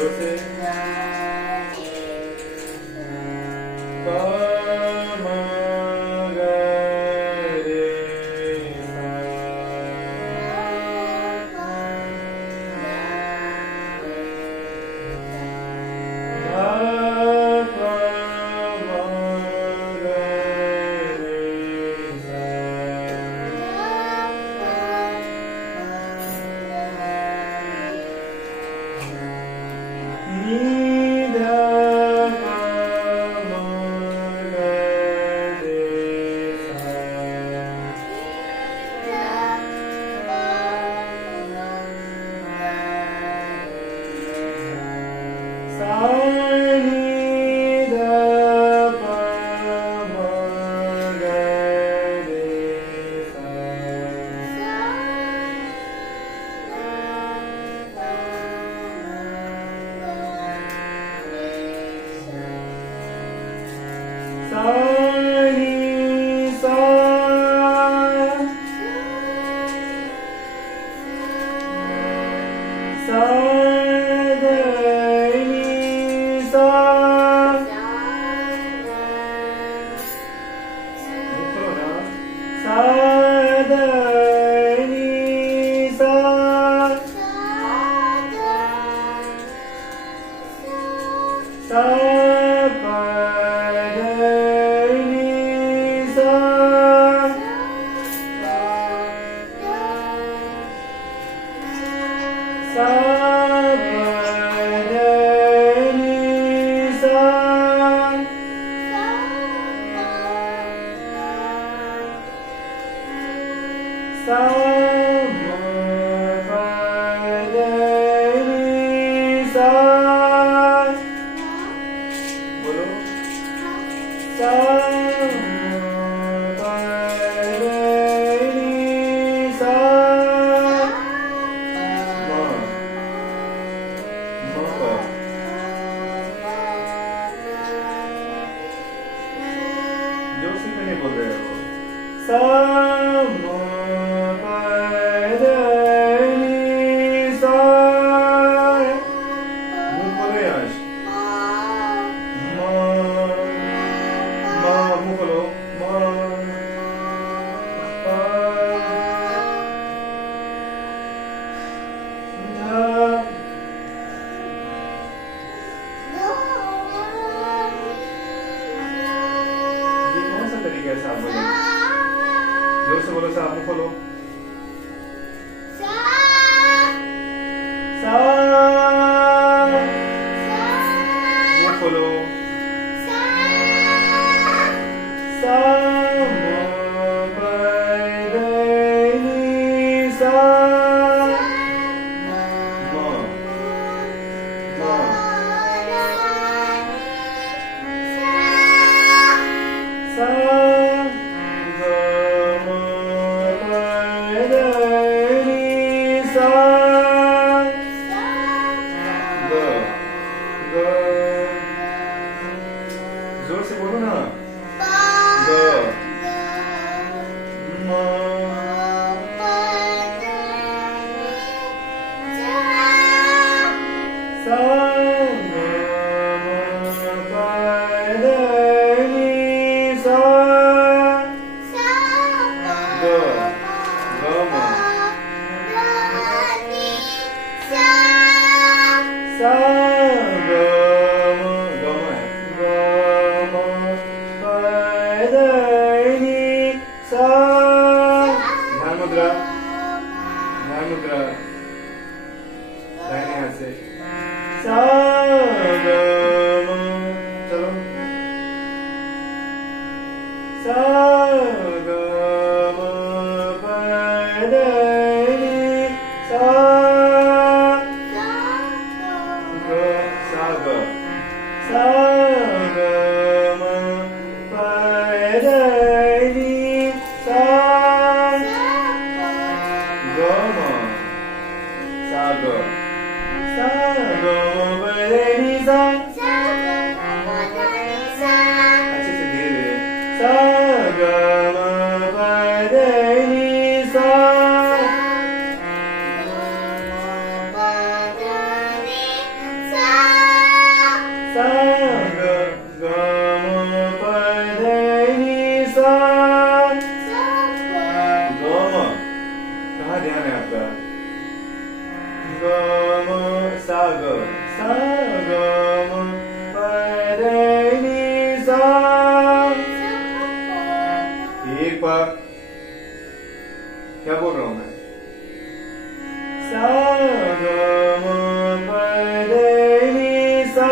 जोर से प म ग रे सा ध प म ग रे सा नि ध प म ग रे सा सा नि ध प म ग रे सा सा नि सा सा ध नि सा मुख खोलो ना सा ध नि सा सा प ध नि सा सा प ध नि सा सा म प ध नि सा बोलो सा म प ध नि सा म प जोर से क्यों नहीं बोल रहे हो सा म प ध नि सा मुंह खोलो यश मुंह खोलो प ध ये कौन सा तरीका है साहब बोलो जोर से बोलो साहब मुंह खोलो सा मुंह खोलो सा म प ध नि सा म सा ग म प ध नि सा ग ग जोर से बोलो ना ग म सा ग म प ध नि सा ग ग म सा ग म ग म है ग म प ध नि सा ध्यान मुद्रा दाहिने हाथ से सा ग म चलो सा ग म प ध नि सा ग सा ग सा ग म प ध नि सा ग म सा ग सा ग म प ध नि सा अच्छे से धीरे धीरे सा ग म प ध नि सा सा ग सा ग म प ध नि सा एक बार क्या बोल रहा हूं मैं सा ग म प ध नि सा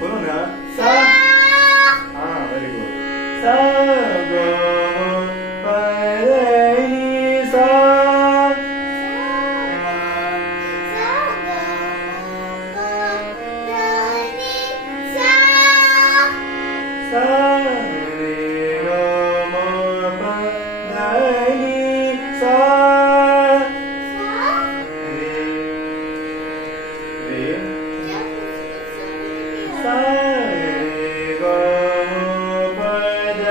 बोलो ना सा हाँ वेरी गुड सा ग म प ध नि सा सा रे ग म प ध नि सा रे रे सा रे ग म प ध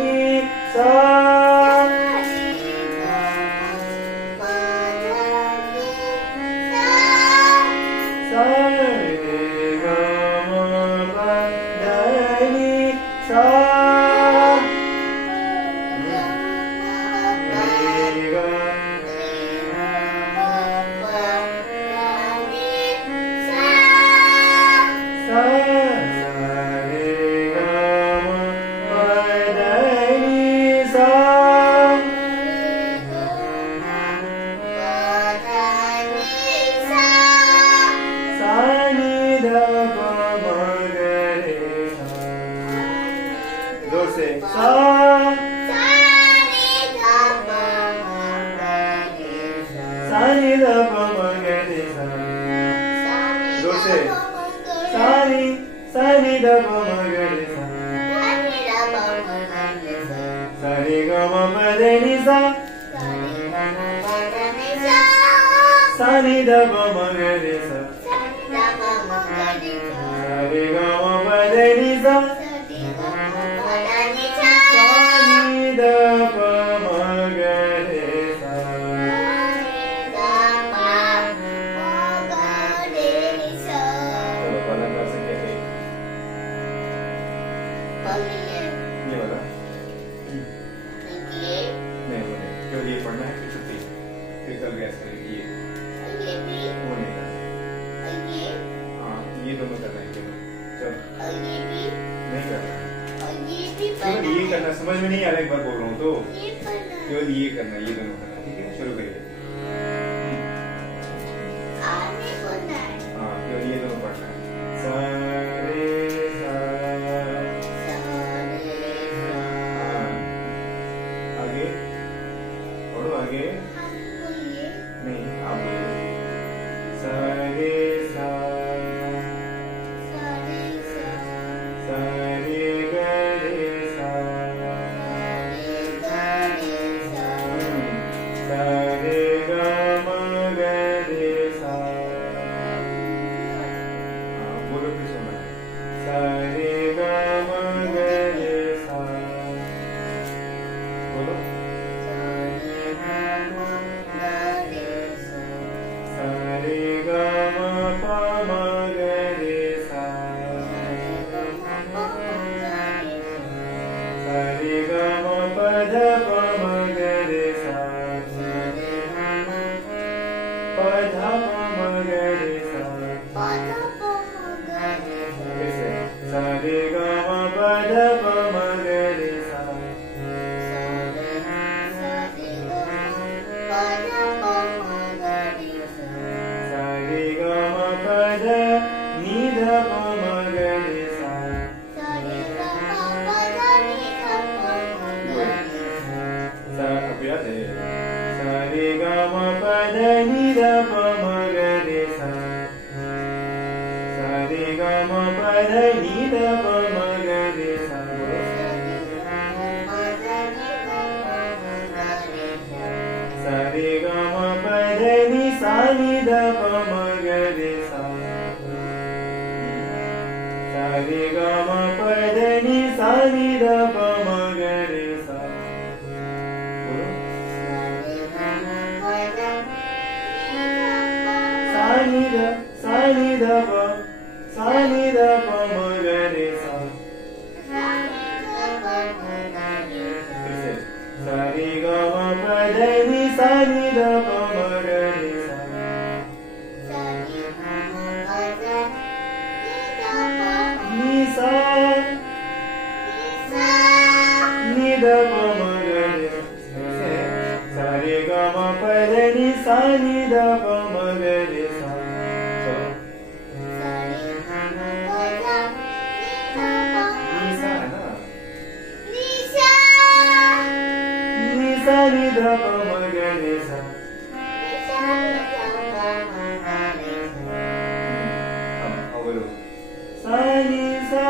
नि सा सा रे ग म प ध नि सा रे ग सा रे ग म प ध नि सा सा नि ध प म ग रे सा जोर से सा सा नि ध प म ग रे सा जोर से सा नि ध प म ग रे सा सा रे ग म प ध नि सा सा नि ध प म ग रे सा सा रे ग म प ध नि सा सा नि ध प म ग रे सा चलो वाला गा सकते थे ये वाला नहीं वो नहीं केवल ये पढ़ना है कि छुट्टी फिर कल गैस करेंगे ये वो नहीं करना हाँ ये दोनों करना है केवल चलो नहीं करना केवल ये करना समझ में नहीं आ रहा एक बार बोल रहा हूँ तो केवल ये करना ये दोनों करना ठीक है शुरू करिए हाँ केवल ये दोनों पढ़ना है सा रे सा हाँ आगे पढ़ो आगे नहीं आप बोलिए सा रे सा सा रे ग रे सा सा रे ग म ग रे सा हाँ बोलो फिर सुना सा रे ग म ग रे सा बोलो सा रे ग म प म ग रे सा सा रे ग म प ध प म ग रे सा प ध प म ग रे सा कैसे सा रे ग म प ध प म ग रे सा सा रे ग म प ध नि ध प म ग रे सा सा अब याद है सा रे ग म प ध नि ध प म ग रे सा सा रे ग म प ध नि ध प म ग रे सा बोलो सा रे ग म प ध नि सा नि ध प म ग रे सा सा रे ग म प ध नि सा नि ध प म ग रे सा बोलो सा नि ध प सा नि ध प म ग रे सा फिर से प ध नि सा नि ध प म ग रे सा नि सा नि ध प म ग रे सा रे ग म प ध नि सा नि ध प म ग रे सा नि सा है ना नि सा नि ध प म ग रे सा बोलो सा नि सा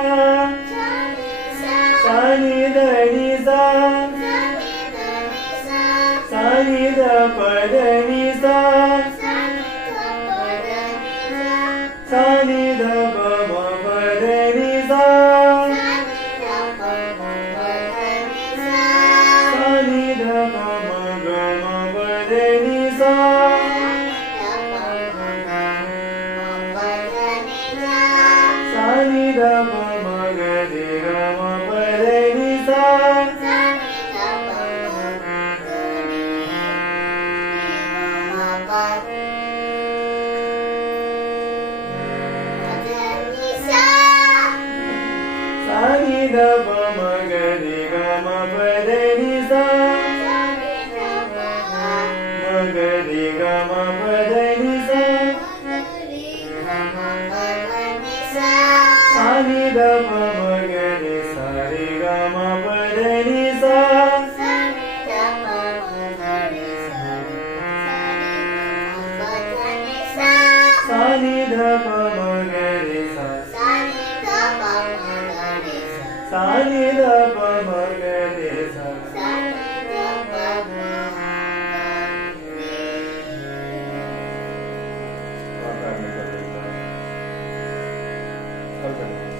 सा नि ध नि सा सा नि ध प ध नि सा सा नि ध प म प ध नि सा सा नि ध प म ग म प ध नि सा सा नि ध प म ग रे ग म प ध नि सा सा नि ध प म ग रे ग म प ध नि सा म ग रे ग म प ध नि सा सा नि ध प म ग रे सा रे ग म प ध नि सा सा नि ध प म ग रे सा सा नि ध प म ग रे सा और करने का